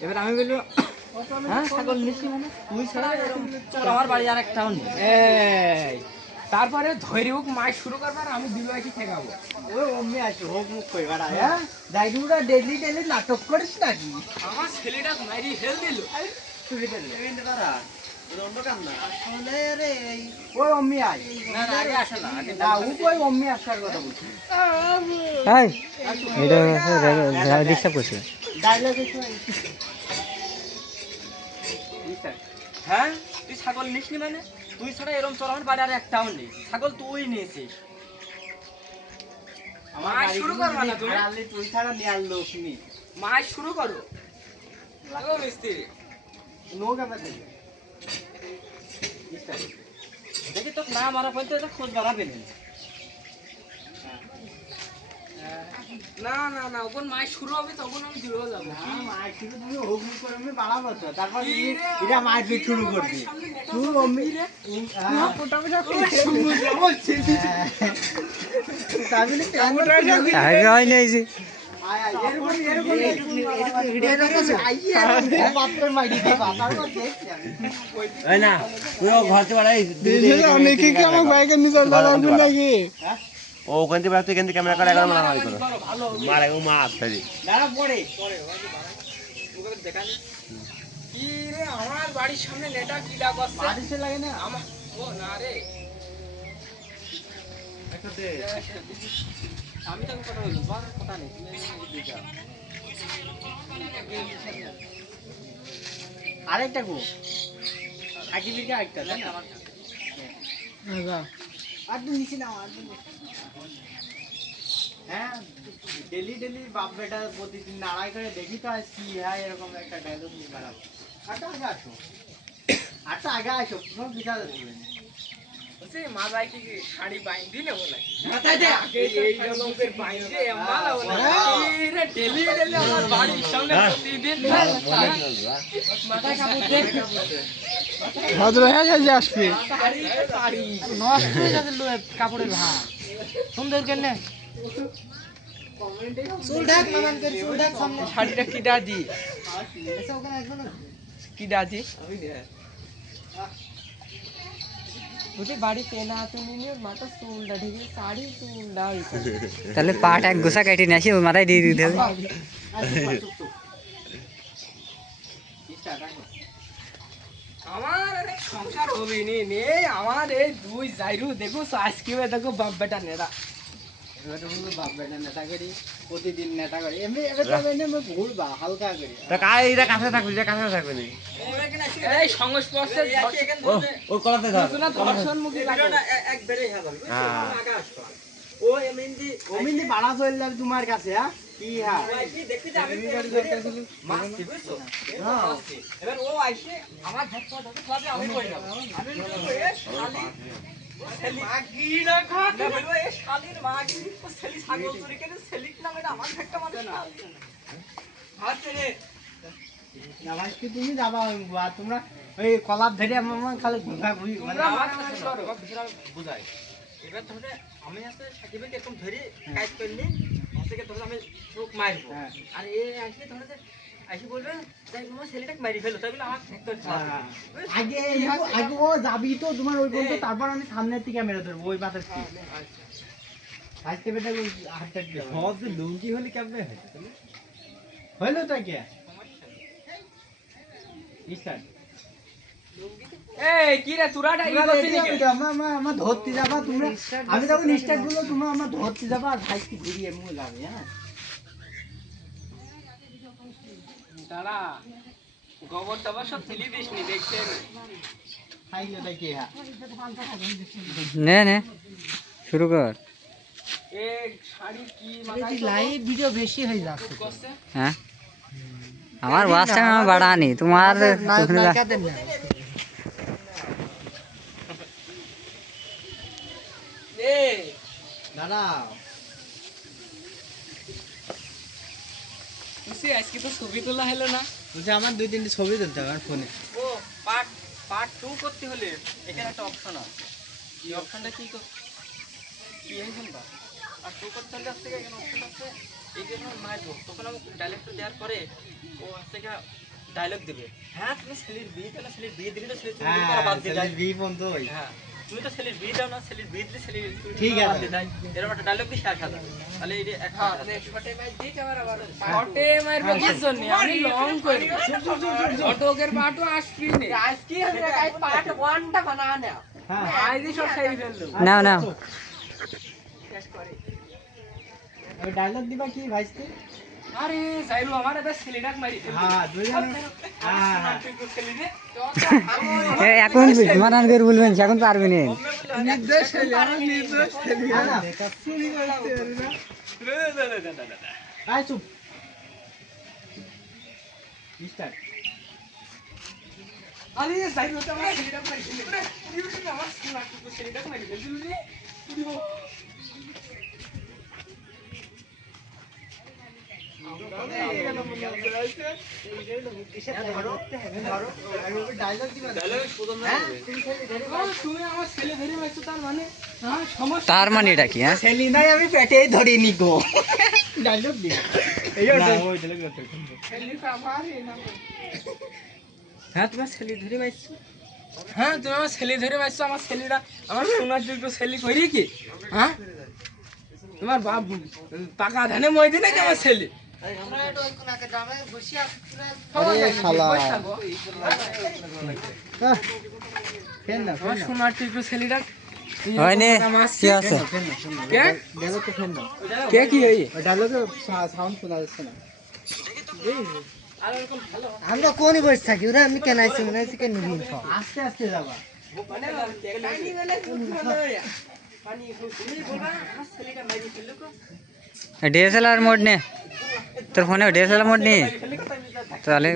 এবার আমি হ্যাঁ মানে তারপরে ধৈর্য হোক মাছ শুরু করবার আমি দিলুয়া কি ঠেকাবো ওই অম্মি আছে হোক মুখ কই বাড়া হ্যাঁ ডেলি ডেলি নাটক করিস নাকি আমার ছেলেটা মারি দিল ডিস্টার্ব করছে হ্যাঁ তুই ছাগল নিস নি মানে তুই ছাড়া এরম চল আমার বাড়ি আর একটাও নেই ছাগল তুই নিয়েছিস মাছ শুরু করবা না তুমি তুই ছাড়া নেয়ার লোক নেই মাছ শুরু করো ও মিস্ত্রি নৌকা পাতে দেখি তোর না মারা পর্যন্ত এটা খোঁজ বাড়াবে না। না না না ওখন মাছ শুরু হবে তখন আমি দিলুয়া যাব। মাছ শুরু তুমি হোক মুখ করে আমি বাড়াবো তো। তারপর কি তুমি- রে, এটা মাছ বিট শুরু করবি। তুই বলছে, রে? হ্যাঁ। করে হয়। আমি ওখান থেকে এখান থেকে ক্যামেরা করে একবার মারামারি করো। মারে ও মার তাই আমার বাড়ির সামনে নেটা কি ডাক আসছে? বাড়িতে লাগে না। আমার ও না রে। আমি তোকে কথা বলব বল কথা নেই। আরেকটা গো। আগে দিকে আরেকটা তাই না? আর তো নিচে নাও তো হ্যাঁ ডেলি ডেলি বাপ বেটা প্রতিদিন নাড়াই করে দেখি তো আজ কি হয় এরকম একটা ডায়লগ নিয়ে বেড়াবো আটটা আগে আসো। আটটা আগে আসো কোনো বিচার দেবে না বলছি মা যাই কি শাড়ি বাইন দিলে বলে মাথায় দে। এই এই রকমের বাইন দিয়ে মালা বলে রে ডেলি ডেলি আমার বাড়ির সামনে প্রতিদিন মাথায় কাপড় দে ভদ্র হয়ে আসবে। নষ্ট হয়ে যাবে কাপড়ের ভাগ সুন্দর কেন। চুল ঢাক নানান করে চুল ঢাক সামনে। শাড়িটা কি দাদি? এসে ওখানে আসবে না কি দাদি? বুঝি বাড়িতে না তুমি নিয়ে মাথা চুলটা ঢেকে শাড়ি চুলটা তাহলে পাট এক গোসা কেটে নিয়ে আসি ওর মাথায় দিয়ে দিতে হবে আমার সংসার হবে নি আমার এই দুই জাইরু দেখো আজকে দেখো বাপ বেটা নেড়া তোমার কাছে হ্যাঁ? কি হ্যাঁ? হ্যাঁ। এবার ও আইসে আমার তুমি যাবা তোমরা ওই কলাপ ধরে আমার খালি ঘুরা ঘুরি। মানে বুঝাই। এবার ধরে আমি আসতে সাকিবে এরকম ধরে কাজ করলি ধরে আমি চোখ মারবো। হ্যাঁ। আর এ আসলে তোমার হ্যাঁ। আগে আগে ও যাবি তো তোমার ওই পর্যন্ত তারপর আমি সামনের থেকে মেরে ধরবো ওই পাতের আজকে বেটা হাতটা দিয়ে সব লুঙ্গি হলে কেমনে হয়? হইল তো কে আমি যখন স্টার্টগুলো তোমরা আমার ধরতে যাবা আর ভাই কি ঘুরিয়ে মুখ যাবে হ্যাঁ? দাঁড়া গোবর টবর সব দিস নি দেখছেন? হ্যাঁ নে নে শুরু কর। এ শাড়ি কি মাথায় লাইভ ভিডিও বেশি হয়ে হ্যাঁ? আমার ওয়াচ টাইম আমার বাড়ানি তোমার দাঁড়াও। তুই আজকে তো ছবি তোলা হলো না। বলছি আমার দুই তিনটে ছবি তুলতে হবে ফোনে। ও পার্ট পার্ট টু করতে হলে এখানে একটা অপশন আছে। এই অপশনটা কি কি তো আর চৌকার চলে আসছে এখানে অপশন আছে এই জন্য মারবো তখন আমি ডাইলেক্টটা দেওয়ার পরে ও হচ্ছে ডায়লগ দেবে। হ্যাঁ তুমি ছেলের বিয়ে দিলে ছেলের বিয়ে দিলে তো চুরি হ্যাঁ বাদ দিয়ে দেয় বি পর্যন্ত হ্যাঁ। তুমি তো ছেলের বিয়ে দাও না ছেলের বিয়ে দিলে ছেলের ঠিক আছে। এরকম একটা ডায়লগ দিয়ে শেষ হাজার তাহলে এই যে এক হ্যাঁ, হাজার। শটে মারবে কি জন্য আমি লং করি শটকের পাটও আসবি নে আজকে আমরা গাই পাট ওয়ানটা বানা না। হ্যাঁ। আইদি সব সেই ফেলল। নাও নাও। শেষ করে। ওই ডায়লগ দিবা কি ভাইস্তে? আরে যাইরু আমার এবার ছেলেটাক মারি হ্যাঁ দুজন হ্যাঁ হ্যাঁ। এখন মানান করে বলবেন এখন পারবেন নির্দেশ নির্দেশ ছেলে হ্যাঁ চুপ। স্টার্ট আরে যাইরু তো আমার ছেলেটাক মারি আমার ছেলেটাক মারি দিবা তুমি আমার ছেলে ধরে মারছো তার মানে হ্যাঁ? সমস্যা তার মানে এটা কি হ্যাঁ ছেলি নাই আমি পেটেই ধরে ডায়লগ না হ্যাঁ তোমার ছেলে ধরে মারছো। হ্যাঁ তুমি আমার ছেলে ধরে মারছো আমার ছেলেটা আমার সোনার যোগ্য ছেলে করি কি? হ্যাঁ? তোমার বাপ পাকা ধানে মই কি আমার ছেলে? আমার কোনই বসে থাকি? ওরা আমি কেন আইছি? মনে হচ্ছে কেন আস্তে আস্তে যাবা। ডিএসএলআর মোড নে। তোর ফোনে ডিএসএলআর মোড নেই তাহলে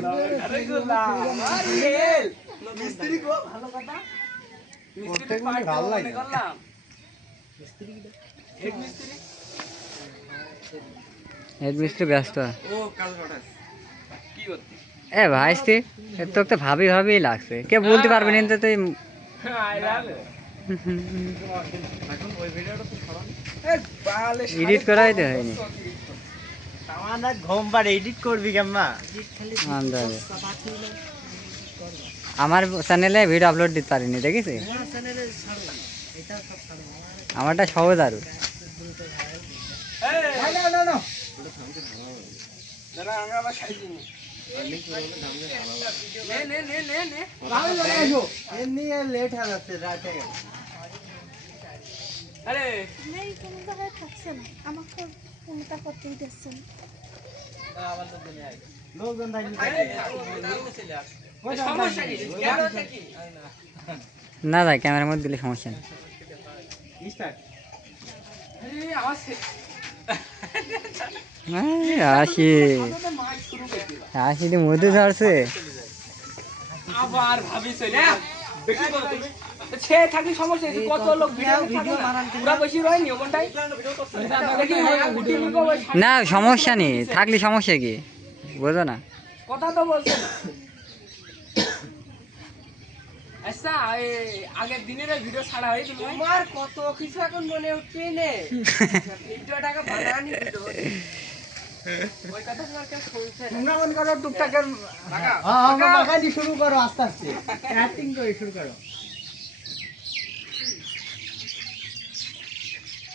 ভালো হেড মিস্ত্রি ব্যস্ত। এ ভাই তোকে তো ভাবি ভাবিই লাগছে। কে বলতে পারবি না তো তুই এডিট করাই তো হয়নি। আমার ঘুম পাড়ে এডিট করবি কেমন আমার চ্যানেলে ভিডিও আপলোড দিতে পারিনি দেখিস আমারটা সহজ আরও। এমনি লেট হয়ে যাচ্ছে রাতে আরে। নেই কোনো জায়গায় থাকছে না আমাকে কোনটা করতেই দিচ্ছে না লোকজন থাকলে সমস্যা কি? ক্যামেরাটা কি? না যায় ক্যামেরার মধ্যে দিলে সমস্যা নেই। আসি আসি তো মধ্যে ধরছে আবার ভাবি চলে সে থাকলে সমস্যা কত লোক ভিডিও পুরা বেশি রয় নি সমস্যা নেই। থাকলে সমস্যা কি? বোঝো না। কথা তো বলছে। আচ্ছা আগের দিনের ভিডিও ছাড়া হয়েছিল তোমার কত কিছু এখন মনে উঠছে নে। ভিডিওটাকে বানানি ভিডিও। হ্যাঁ শুরু করো আস্তে আস্তে। শুরু করো।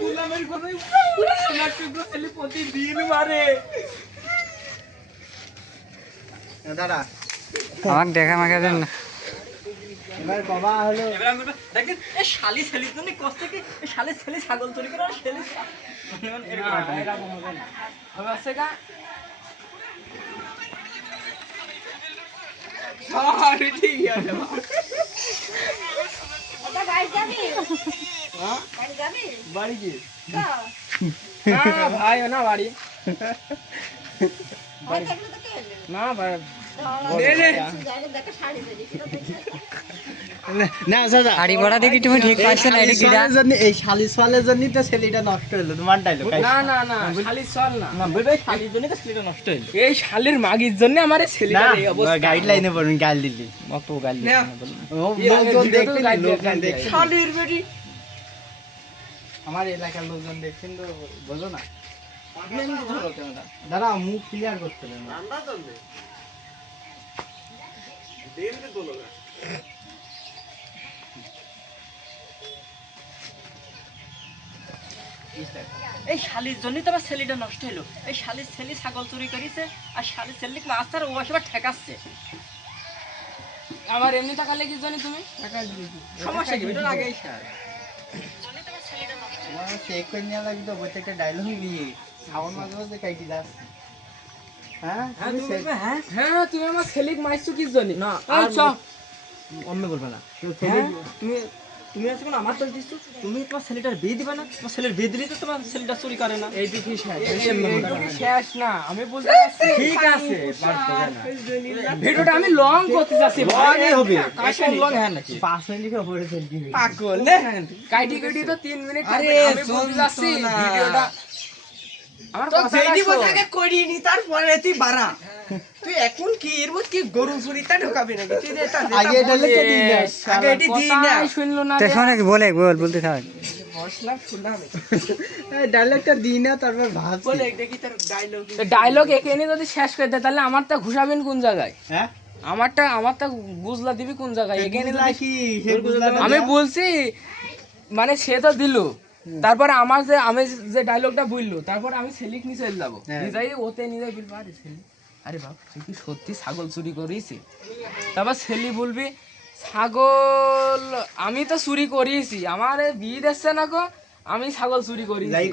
গোলামের কথাই সোনার থেকে ছেলে প্রতিদিন মারে। দাঁড়া আমাকে দেখা মাখা দেন না এবার বাবা হলো এবার আমি দেখেন এই শালি ছেলের জন্য কষ্ট কি? শালি ছেলে ছাগল চুরি করে ছেলে এরকম হবে আছে গা। সরি ঠিক আছে। বাড়ি কি হ্যাঁ ভাই না বাড়ি। না বা- না দাদা শাড়ি পরা দেখি তুমি ঠিক পাচ্ছ না এটা কিরা? এই শালিশ ফালের জন্যই তো ছেলেটা নষ্ট হলো তোমার ডাইলগ না না না শালির চল না। না বলবে শালির জন্য তো ছেলেটা নষ্ট হইল এই শালির মাগির জন্য আমার এই এই অবস্থা। গাইডলাইনে বলুন গাল দিলি অত গালি না। ও লোকজন শালির বেটি। আমার এলাকার লোকজন দেখছেন তো বোঝো না। দাঁড়া মুখ ক্লিয়ার করতে হবে না। এই শালির জন্যই তো আমার ছেলেটা নষ্ট হলো। এই শালির ছেলে ছাগল চুরি করেছে আর শালির ছেলে মাছ তার ও আসবার ঠেকাচ্ছে। আমার এমনি টাকা লেগে জানি তুমি? সমস্যা কি? এটা চেক করে নেওয়া লাগবে তো প্রত্যেকটা ডায়লগ নিয়ে সাউন্ড মাঝে মাঝে যাচ্ছে হ্যাঁ তুমি আমার খেলিক মারছো কি জানি না, অন্য বলবে না তুমি তুমি আছে কোনো আমার দোষ দিচ্ছ তুমি তোমার ছেলেটার বিয়ে দিবে না? তোমার ছেলের বিয়ে দিলে তো তোমার ছেলেটা চুরি করে না। এইটুকুই শেষ শেষ না আমি বলতে ঠিক আছে ভিডিওটা আমি লং করতে যাচ্ছি। লংই হবে। কাশন লং হ্যাঁ নাকি? পাঁচ মিনিটের উপরে হয়ে পাগল কাইটি কাইটি তো তিন মিনিট আরে, বলতে যাচ্ছি ভিডিওটা আমার। থাকে করিনি তারপরে তুই বাড়া। তুই এখন কি এর মধ্যে কি গরু চুরিটা ঢোকাবি নাকি? তুই আগে এটা লিখে দিই না, আগে এটি দিই না। শুনলো না তো রে। শোনে কি বলে বল বলতে থাক। মশলা শুনলাম ডায়লগটা দিই না তারপর ভাবছি। বলে দেখি তোর ডায়লগ ডায়লগ একে এনে যদি শেষ করে দেয় তাহলে আমারটা ঘুষাবেন কোন জায়গায়? হ্যাঁ? আমারটা আমারটা গুজলা দিবি কোন জায়গায়? বুঝলা আমি বলছি মানে সে তো দিল। তারপরে আমার যে আমি যে ডায়লগটা বলল তারপরে আমি সেলিক নিচে যাব। হ্যাঁ। যাই ওতে যাই বলব আরে আরে বাপ, তুই কি সত্যি ছাগল চুরি করিস তারপর ছেলে বলবি, ছাগল, আমি তো চুরি করিয়েছি, আমার বিয়ে দিচ্ছে না গো, আমি ছাগল চুরি করি